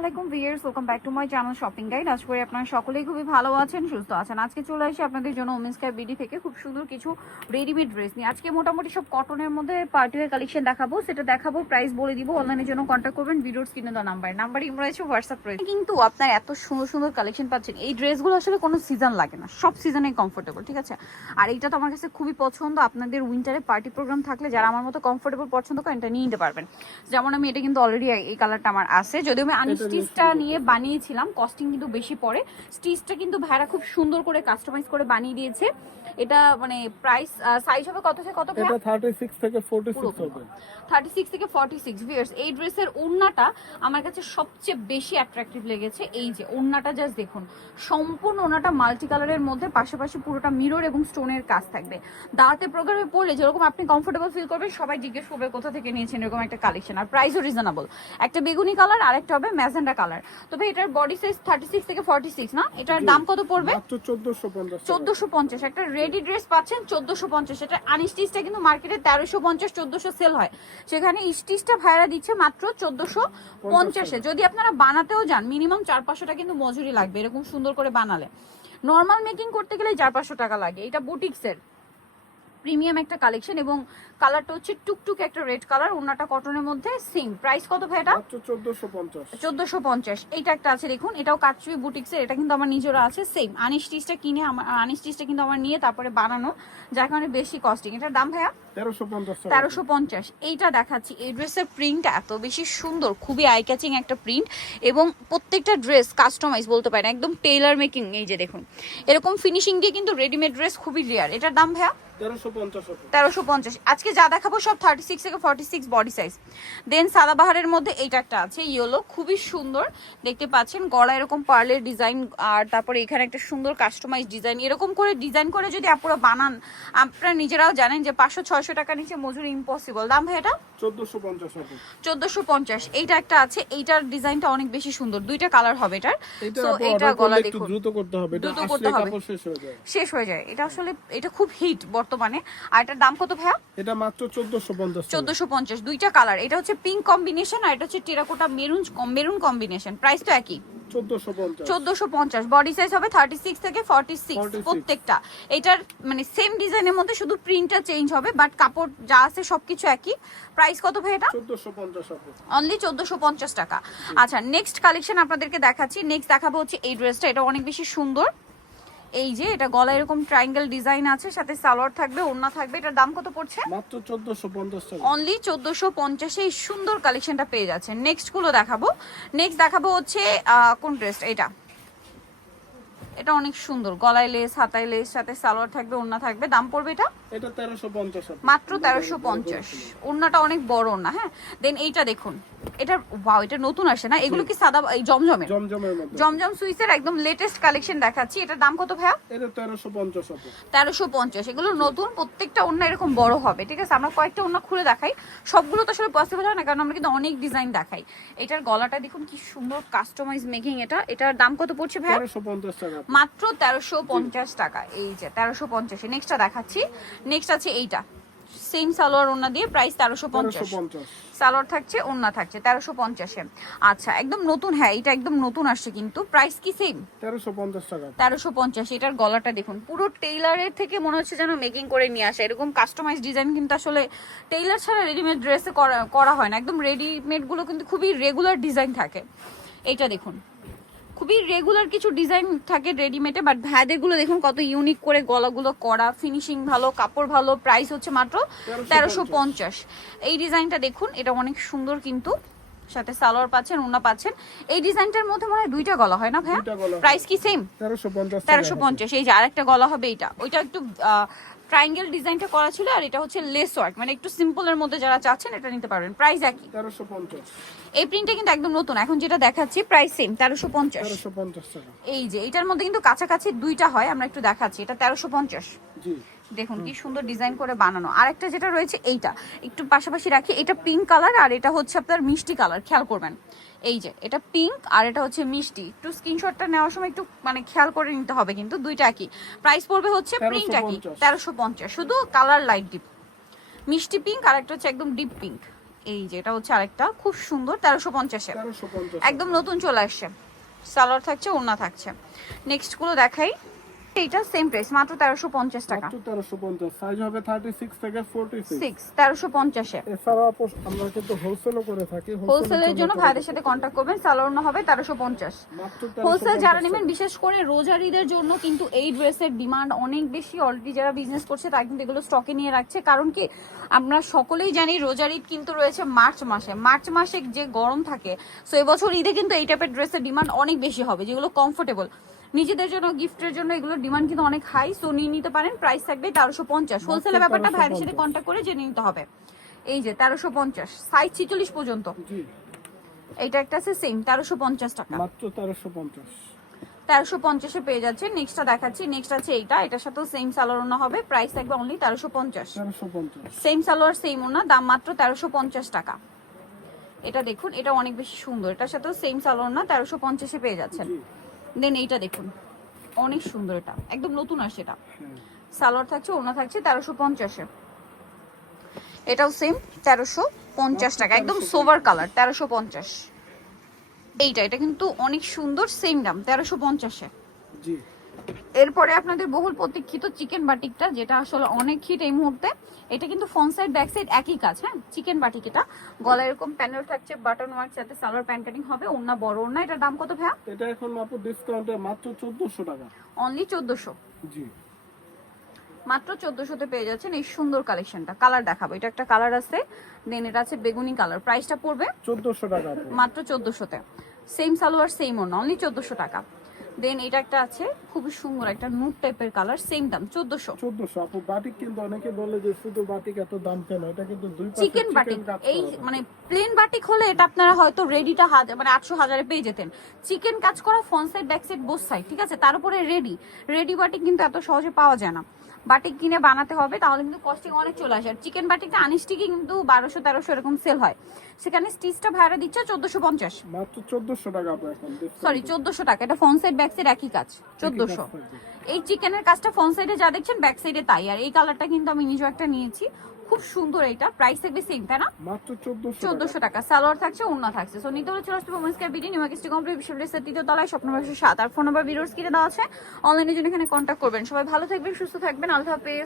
আলাইকুম viewers, welcome back to my channel shopping guide. আশা করি আপনারা সকলেই খুবই ভালো আছেন, সুস্থ আছেন। আজকে চলে আসি আপনাদের জন্য ওমেন্স কেয়ার বিডি থেকে খুব সুন্দর কিছু রেডিমেড ড্রেস নিয়ে। আজকে মোটামুটি সব কটনের মধ্যে পার্টিওয়ার কালেকশন দেখাবো, সেটা দেখাবো, প্রাইস বলে দিব। অনলাইনের জন্য কন্ট্যাক্ট করবেন, ভিডিওর স্ক্রিনে দেওয়া নাম্বার ইম রয়েছে, হোয়াটসঅ্যাপ রয়েছে। কিন্তু আপনার এত সুন্দর সুন্দর কালেকশন পাচ্ছেন, এই ড্রেসগুলো আসলে কোনো সিজন লাগে না, সব সিজনেই কমফোর্টেবল, ঠিক আছে। আর এইটা তো আমার কাছে খুবই পছন্দ। আপনাদের উইন্টারে পার্টি প্রোগ্রাম থাকলে যারা আমার মতো কমফোর্টেবল পছন্দ করেন, এটা নিয়ে নিতে পারবেন। যেমন আমি এটা কিন্তু অলরেডি এই কালারটা আমার আছে, যদিও আমি আনস্টিচটা নিয়ে বানিয়েছিলাম, কস্টিং কিন্তু বেশি পড়ে। স্টিচটা কিন্তু ভাইরা খুব সুন্দর করে কাস্টমাইজ করে বানিয়ে দিয়েছে। এটা মানে প্রাইস সাইজ হবে কত থেকে কত? এটা 36 থেকে 46 হবে। 36 থেকে 46 ভিউয়ার্স। এই ড্রেসের ওড়নাটা আমার কাছে সবচেয়ে বেশি অ্যাট্রাকটিভ লেগেছে। এই যে ওড়নাটা জাস্ট দেখুন, সম্পূর্ণ ওড়নাটা মাল্টি কালারের মধ্যে, পাশাপাশি পুরোটা মিরর এবং স্টোনের কাজ থাকবে। দাঁড়াতে প্রোগ্রামে পড়লে যেরকম আপনি কমফোর্টেবল ফিল করবেন, সবাই জিজ্ঞেস করবে কোথা থেকে নিয়েছেন এরকম একটা কালেকশন। আর প্রাইসও রিজনেবল। একটা বেগুনি কালার আর একটা হবে ম্যাজেন্ডা কালার। তবে এটার বডি সাইজ 36 থেকে 46 না? এটার দাম কত পড়বে? মাত্র 1450। 1450 একটা রেডি ড্রেস পাচ্ছেন 1450। এটা আনস্টিচটা কিন্তু মার্কেটে 1350 1400 সেল হয়, সেখানে স্টিচটা ভাইরা দিচ্ছে মাত্র 1450-এ। যদি আপনারা বানাতেও যান মিনিমাম 400-500 কিন্তু মজুরি লাগবে এরকম সুন্দর করে বানালে। নর্মাল মেকিং করতে গেলে 400-500 টাকা লাগে। এটা বুটিক্সের প্রিমিয়াম একটা কালেকশন এবং কালারটা হচ্ছে টুকটুক একটা রেড কালার, ওন্নাটা কটনের মধ্যে। সেম প্রাইস কত ভাই? এটা মাত্র 1450। 1450। এইটা একটা আছে দেখুন, এটাও কাটচুই বুটিক্সের, এটা কিন্তু আমার নিজেরও আছে। সেম আনস্টিচটা কিনে আনস্টিচটা কিন্তু আমার নিয়ে তারপরে বানানো, যার কারণে বেশি কস্টিং। এটার দাম ভাইয়া 1350। এইটা দেখাচ্ছি, এই ড্রেসের প্রিন্ট এত বেশি সুন্দর, খুবই আই ক্যাচিং একটা প্রিন্ট এবং প্রত্যেকটা ড্রেস কাস্টমাইজ বলতে পারেন, একদম টেইলার মেকিং। এই যে দেখুন, এরকম ফিনিশিং দিয়ে কিন্তু রেডিমেড ড্রেস খুবই রেয়ার। এটার দাম ভাইয়া 1350। আজকে যা দেখাবো সব 36 থেকে 46 বডি সাইজ। দেন সাদাবাহারের মধ্যে এইটা একটা আছে ইয়েলো, খুবই সুন্দর দেখতে পাচ্ছেন। গলা এরকম পার্লের ডিজাইন, আর তারপরে এখানে একটা সুন্দর কাস্টমাইজ ডিজাইন। এরকম করে ডিজাইন করে যদি আপনারা বানান, আপনারা নিজেরাও জানেন যে 500-600 টাকা নিচে মজুরি ইম্পসিবল। দাম ভাই এটা 1450। এইটা একটা আছে, এইটার ডিজাইনটা অনেক বেশি সুন্দর, দুইটা কালার হবে এটার। তো এইটা গলা দেখুন, দ্রুত করতে হবে, এটা করতে হবে, শেষ হয়ে যায়। এটা আসলে এটা খুব হিট বর্তমানে। আর এটার দাম কত ভাইয়া? এটা মাত্র 1450। দুইটা কালার, এটা হচ্ছে পিঙ্ক কম্বিনেশন আর এটা হচ্ছে টেরাকোটা মেরুন কম্বিনেশন। প্রাইস তো একই, 1450। বডি সাইজ হবে 36 থেকে 46 প্রত্যেকটা। এটার মানে সেম ডিজাইনের মধ্যে শুধু প্রিন্টটা চেঞ্জ হবে, বাট কাপড় যা আছে সবকিছু একই। প্রাইস কত ভাই এটা? 1450 হবে, অনলি 1450 টাকা। আচ্ছা, নেক্সট কালেকশন আপনাদেরকে দেখাচ্ছি। নেক্সট দেখাবো হচ্ছে এই ড্রেসটা, এটা অনেক বেশি সুন্দর। এই যে এটা গলা এরকম ট্রায়াঙ্গেল ডিজাইন আছে, সাথে সালোয়ার থাকবে, ওড়না থাকবে। এটার দাম কত পড়ছে? মাত্র 1450 টাকা। অনলি 1450 এই সুন্দর কালেকশনটা পেয়ে যাচ্ছেন। নেক্সট গুলো দেখাবো। নেক্সট দেখাবো হচ্ছে কোন ড্রেস? এটা অনেক সুন্দর, গলায় লেস, হাতায় লেস, সাথে সালোয়ার থাকবে, ওড়না থাকবে। দাম পড়বে এটা? এটা 1350 মাত্র 1350। ওড়নাটা অনেক বড় ওড়না। হ্যাঁ, দেন এইটা দেখুন, এটা ওয়াও, এটা নতুন আসে না? এগুলো কি সাদা এই জমজমের মধ্যে জমজম সুইসের একদম লেটেস্ট কালেকশন দেখাচ্ছি। এটার দাম কত ভাইয়া? এটা 1350 হবে। 1350। এগুলো নতুন, প্রত্যেকটা ওড়না এরকম বড় হবে, ঠিক আছে। আমরা কয়েকটা ওড়না খুলে দেখাই, সবগুলো তো আসলে পসিবল হয় না, কারণ আমরা কিন্তু অনেক ডিজাইন দেখাই। এটার গলাটা দেখুন কি সুন্দর কাস্টমাইজ মেকিং। এটার দাম কত পড়ছে ভাইয়া? 1350 টাকা, মাত্র 1350 টাকা। এই যে 1350। নেক্সটটা দেখাচ্ছি। নেক্সট আছে এইটা, সেম সালোয়ার ওড়না দিয়ে, প্রাইস 1350। সালোয়ার থাকছে, ওড়না থাকছে 1350-এ। আচ্ছা, একদম নতুন। হ্যাঁ, এটা একদম নতুন আসছে, কিন্তু প্রাইস কি সেম? 1350 টাকা। 1350। এটার গলাটা দেখুন, পুরো টেইলারের থেকে মনে হচ্ছে যেন মেকিং করে নিয়ে আসে। এরকম কাস্টমাইজ ডিজাইন কিন্তু আসলে টেইলার ছাড়া রেডিমেড ড্রেসে করা হয় না। একদম রেডিমেড গুলো কিন্তু খুবই রেগুলার ডিজাইন থাকে। এইটা দেখুন, খুবই রেগুলার কিছু ডিজাইন থাকে রেডিমেডে, বাট ভাইদের গুলো দেখুন কত ইউনিক করে গলাগুলো করা, ফিনিশিং ভালো, কাপড় ভালো। প্রাইস হচ্ছে মাত্র 1350। এই ডিজাইনটা দেখুন, এটা অনেক সুন্দর, কিন্তু সাথে সালোয়ার পাচ্ছেন, ওড়না পাচ্ছেন। এই ডিজাইনটার মধ্যে মনে হয় দুইটা গলা হয় না ভাইয়া? প্রাইস কি সেম? 1350। এই যে আরেকটা গলা হবে, এইটা ওইটা একটু ট্রায়াঙ্গেল ডিজাইনটা করা ছিল, আর এটা হচ্ছে লেস ওয়ার্ক, মানে একটু সিম্পলের মধ্যে যারা চাচ্ছেন এটা নিতে পারবেন। প্রাইস একই, 1350। এই প্রিন্টটা কিন্তু একদম নতুন, এখন যেটা দেখাচ্ছি প্রাইস সেম 1350 টাকা। এই যে এটার মধ্যে কিন্তু কাছাকাছি দুইটা হয়, আমরা একটু দেখাচ্ছি। এটা 1350। জি, দেখুন কি সুন্দর ডিজাইন করে বানানো। আরেকটা যেটা রয়েছে এইটা একটু পাশাপাশি রাখি, এটা পিঙ্ক কালার আর এটা হচ্ছে আপনার মিষ্টি কালার, খেয়াল করবেন। এই যে এটা পিঙ্ক আর এটা হচ্ছে মিষ্টি। একটু স্ক্রিনশটটা নেওয়ার সময় একটু মানে খেয়াল করে নিতে হবে, কিন্তু দুইটা একই প্রাইস পড়বে হচ্ছে। প্রিন্ট একই 1350, শুধু কালার লাইট ডিপ, মিষ্টি পিঙ্ক আর একটা হচ্ছে একদম ডিপ পিঙ্ক। এই যে এটা হচ্ছে আরেকটা খুব সুন্দর 1350-এ 1350 একদম নতুন চলে আসছে। সালোয়ার থাকছে, ওড়না থাকছে। নেক্সট গুলো দেখাই। এইটা সেম প্রাইস, মাত্র 1350 টাকা। মাত্র 1350, সাইজ হবে 36 থেকে 46। 1350-এ। এছাড়া আপু আমরা কিন্তু হোলসেলও করে থাকি। হোলসেলের জন্য ভাইদের সাথে কন্ট্যাক্ট করবেন। সালোয়ার না হবে 1350। মাত্র হোলসেল 1350 যারা নেবেন, বিশেষ করে রোজার ঈদের জন্য কিন্তু এই ড্রেসের ডিমান্ড অনেক বেশি। অলরেডি যারা বিজনেস করছে তারা কিন্তু এগুলো স্টকে নিয়ে রাখছে, কারণ কি আমরা সকলেই জানি রোজার ঈদ কিন্তু রয়েছে মার্চ মাসে। মার্চ মাসে যে গরম থাকে, সো এবছর ঈদে কিন্তু এই টাইপের ড্রেসের ডিমান্ড অনেক বেশি হবে, যেগুলো কমফোর্টেবল নিজেদের জন্য, গিফটের জন্য এগুলোর ডিমান্ড কিন্তু অনেক হাই। সো নিয়ে নিতে পারেন। প্রাইস থাকবে 1350। হোলসেলের ব্যাপারটা ভাইয়ের সাথে কন্ট্যাক্ট করে জেনে নিতে হবে। এই যে 1350, সাইজ 46 পর্যন্ত। জি, এইটা একটা আছে সেম 1350 টাকা। মাত্র 1350। 1350-এ পেয়ে যাচ্ছে। নেক্সটটা দেখাচ্ছি। নেক্সট আছে এইটা, এটার সাথেও সেম সালোয়ার ওড়না হবে। প্রাইস থাকবে অনলি 1350। 1350, সেম সালোয়ার সেম ওড়না, দাম মাত্র 1350 টাকা। এটা দেখুন, এটা অনেক বেশি সুন্দর। এটার সাথেও সেম সালোয়ার ওড়না 1350-এ পেয়ে যাচ্ছেন। জি, দেন এইটা দেখুন, অনেক সুন্দর, এটা একদম নতুন আসছে। এটা হ্যাঁ, সালোয়ার থাকছে, ওড়না থাকছে 1350-এ। এটাও সেম 1350 টাকা, একদম সোভার কালার 1350। এটা কিন্তু অনেক সুন্দর, সেম দাম 1350-এ। জি, এরপরে আপনাদের বহুল প্রতীক্ষিত চিকেন বাটিকটা, যেটা আসলে অনেক হিট এই মুহূর্তে। এটা কিন্তু ফ্রন্ট সাইড ব্যাক সাইড একই কাজ। হ্যাঁ, চিকেন বাটিক। এটা গলায় এরকম প্যানেল থাকছে, বাটন ওয়ার্ক, সাথে সালোয়ার প্যান্ট কাটিং হবে, ওড়না বড় ওড়না। এটার দাম কত ভাইয়া? এটা এখন মাত্র ডিসকাউন্টে মাত্র 1400 টাকা। অনলি 1400। জি, মাত্র 1400-তে পেয়ে যাচ্ছেন এই সুন্দর কালেকশনটা। কালার দেখাবো, এটা একটা কালার আছে, দেন এটা আছে বেগুনি কালার। প্রাইসটা পড়বে 1400 টাকা আপু। মাত্র 1400-তে। সেম সালোয়ার সেম ওড়না, অনলি 1400 টাকা। দেন এটা একটা আছে খুবই সুন্দর, একটা নুট টাইপের কালার, সেম দাম 1400। 1400 আপু। বাটিক কিন্তু অনেকে বলে যে শুধু বাটিক এত দাম কেন, এটা কিন্তু দুই পাশে চিকেন বাটিক, কাজ এই করা থাকে। মানে প্লেন বাটিক হলে এটা আপনারা হয়তো রেডিটা মানে 800-1000-এ পেয়ে যেতেন। চিকেন কাজ করা front side back side both side, ঠিক আছে। তার উপরে রেডি বাটিক কিন্তু এত সহজে পাওয়া যায় না। বাটিক কিনে বানাতে হবে, তাহলে কিন্তু কস্টিং অনেক চলে আসে। আর চিকেন বাটিকটা আনস্টিকি কিন্তু 1200-1300 এরকম সেল হয়, সেখানে স্টিচটা ভাড়া দিচ্ছে 1450। মাত্র 1400 টাকা আপু এখন discount সরি, এ। 1400 টাকা। এটা ফ্রন্ট সাইড ব্যাক সাইড একই কাজ, 1400। এই চিকেনের কাজটা ফ্রন্ট সাইডে যা দেখছেন ব্যাক সাইডে তাই। আর এই কালারটা কিন্তু আমি নিজেও একটা নিয়েছি, খুব সুন্দর। এটা প্রাইস থাকবে সেম, তাই না? মাত্র 1400 1400 টাকা। সালোয়ার থাকছে, ওড়না থাকছে। সো নিতে হলে চলে আসতে হবে women's care BD, new market complete বিশ্ববিদ্যালয়ের 3য় তলায়, স্বপ্ন বাসা 7। আর ফোন নাম্বার ভিডিওস কিনে দেওয়া আছে, অনলাইনে জন্য এখানে কন্ট্যাক্ট করবেন। সবাই ভালো থাকবেন, সুস্থ থাকবেন, আল্লাহ হাফেজ।